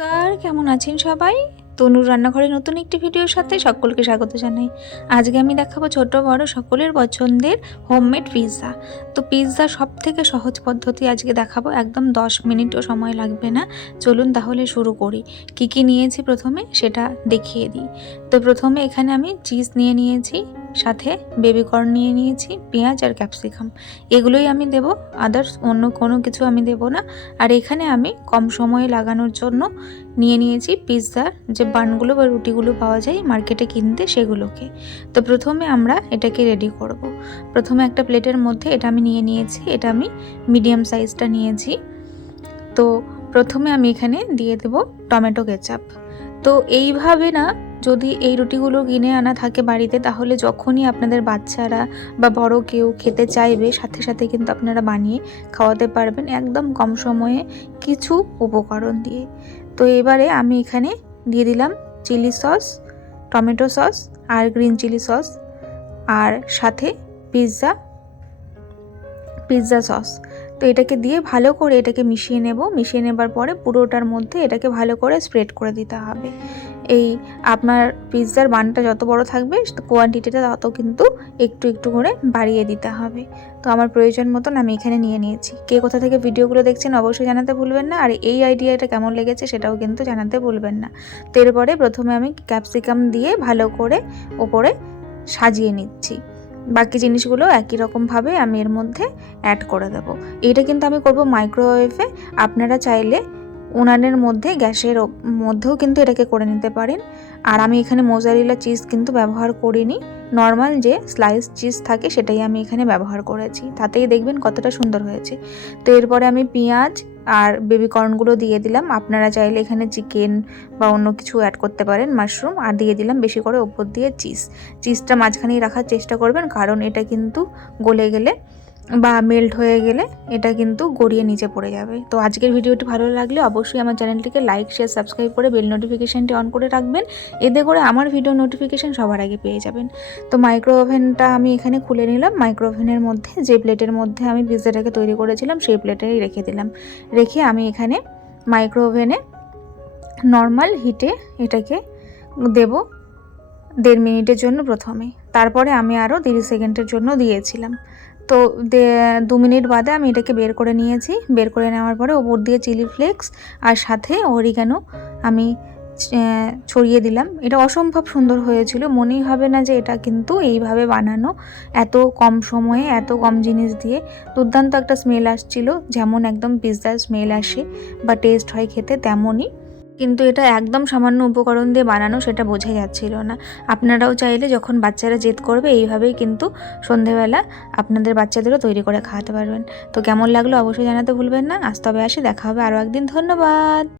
নমস্কার, কেমন আছেন সবাই? তনুর রান্নাঘরে নতুন একটি ভিডিওর সাথে সকলকে স্বাগত জানাই। আজকে আমি দেখাবো ছোট বড় সকলের পছন্দের হোমমেড পিৎজা তো পিৎজা সব থেকে সহজ পদ্ধতি আজকে দেখাবো, একদম দশ মিনিটও সময় লাগবে না। চলুন তাহলে শুরু করি। কি কি নিয়েছি প্রথমে সেটা দেখিয়ে দিই। তো প্রথমে এখানে আমি চিজ নিয়ে নিয়েছি। সাথে বেবিকর্ন নিয়ে নিয়েছি, পেঁয়াজ আর ক্যাপসিকাম এগুলোই আমি দেব আদার্স অন্য কোনো কিছু আমি দেব না। আর এখানে আমি কম সময়ে লাগানোর জন্য নিয়ে নিয়েছি পিৎজার যে বানগুলো বা রুটিগুলো পাওয়া যায় মার্কেটে কিনতে সেগুলোকে। তো প্রথমে আমরা এটাকে রেডি করব। প্রথমে একটা প্লেটের মধ্যে এটা আমি নিয়ে নিয়েছি, এটা আমি মিডিয়াম সাইজটা নিয়েছি। তো প্রথমে আমি এখানে দিয়ে দেব টমেটো কেচাপ তো এইভাবে না যদি এই রুটিগুলো কিনে আনা থাকে বাড়িতে, তাহলে যখনই আপনাদের বাচ্চারা বা বড় কেউ খেতে চাইবে, সাথে সাথে কিন্তু আপনারা বানিয়ে খাওয়াতে পারবেন একদম কম সময়ে কিছু উপকরণ দিয়ে। তো এবারে আমি এখানে দিয়ে দিলাম চিলি সস, টমেটো সস আর গ্রিন চিলি সস আর সাথে পিৎজা পিৎজা সস। তো এটাকে দিয়ে ভালো করে এটাকে মিশিয়ে নেব। মিশিয়ে নেবার পরে পুরোটার মধ্যে এটাকে ভালো করে স্প্রেড করে দিতে হবে। এই আপনার পিৎজার বানটা যত বড় থাকবে কোয়ান্টিটিটা তত কিন্তু একটু একটু করে বাড়িয়ে দিতে হবে। তো আমার প্রয়োজন মতন আমি এখানে নিয়ে নিয়েছি। কে কোথা থেকে ভিডিওগুলো দেখছেন অবশ্যই জানাতে ভুলবেন না, আর এই আইডিয়াটা কেমন লেগেছে সেটাও কিন্তু জানাতে ভুলবেন না। তো এরপরে প্রথমে আমি ক্যাপসিকাম দিয়ে ভালো করে ওপরে সাজিয়ে নিচ্ছি। বাকি জিনিসগুলো একই রকমভাবে আমি এর মধ্যে অ্যাড করে দেব। এটা কিন্তু আমি করব মাইক্রোওয়েভে আপনারা চাইলে উনানের মধ্যে গ্যাসের মধ্যেও কিন্তু এটাকে করে নিতে পারেন। আর আমি এখানে মোজারিলা চিজ কিন্তু ব্যবহার করিনি। নর্মাল যে স্লাইস চিজ থাকে সেটাই আমি এখানে ব্যবহার করেছি। তাতেই দেখবেন কতটা সুন্দর হয়েছে। তো এরপরে আমি পেঁয়াজ আর বেবিকর্নগুলো দিয়ে দিলাম। আপনারা চাইলে এখানে চিকেন বা অন্য কিছু অ্যাড করতে পারেন মাশরুম আর দিয়ে দিলাম বেশি করে ওপর দিয়ে চিজ চিজটা মাঝখানেই রাখার চেষ্টা করবেন, কারণ এটা কিন্তু গলে গেলে বা মেল্ট হয়ে গেলে এটা কিন্তু গড়িয়ে নিচে পড়ে যাবে। তো আজকের ভিডিওটি ভালো লাগলে অবশ্যই আমার চ্যানেলটিকে লাইক শেয়ার সাবস্ক্রাইব করে বেল নোটিফিকেশানটি অন করে রাখবেন। এতে করে আমার ভিডিও নোটিফিকেশান সবার আগে পেয়ে যাবেন। তো মাইক্রো ওভেনটা আমি এখানে খুলে নিলাম। মাইক্রো ওভেনের মধ্যে যে প্লেটের মধ্যে আমি পিৎজাটাকে তৈরি করেছিলাম, সেই প্লেটেই রেখে দিলাম। রেখে আমি এখানে মাইক্রো ওভেনে নর্মাল হিটে এটাকে দেব দেড় মিনিটের জন্য প্রথমে। তারপরে আমি আরও তিরিশ সেকেন্ডের জন্য দিয়েছিলাম। তো দে- মিনিট বাদে আমি এটাকে বের করে নিয়েছি। বের করে নেওয়ার পরে ওপর দিয়ে চিলি ফ্লেক্স আর সাথে অরিগানো আমি ছড়িয়ে দিলাম। এটা অসম্ভব সুন্দর হয়েছিল। মনেই হবে না যে এটা কিন্তু এইভাবে বানানো এত কম সময়ে, এত কম জিনিস দিয়ে। দুর্দান্ত একটা স্মেল আসছিল, যেমন একদম পিৎজার স্মেল আসে বা টেস্ট হয় খেতে, তেমনই। কিন্তু এটা একদম সামান্য উপকরণ দিয়ে বানানো সেটা বোঝা যাচ্ছিল না। আপনারাও চাইলে যখন বাচ্চারা জেদ করবে, এইভাবেই কিন্তু সন্ধেবেলা আপনাদের বাচ্চাদেরও তৈরি করে খাওয়াতে পারবেন। তো কেমন লাগল অবশ্যই জানাতে ভুলবেন না। আজ তবে আসি, দেখা হবে আরও একদিন। ধন্যবাদ!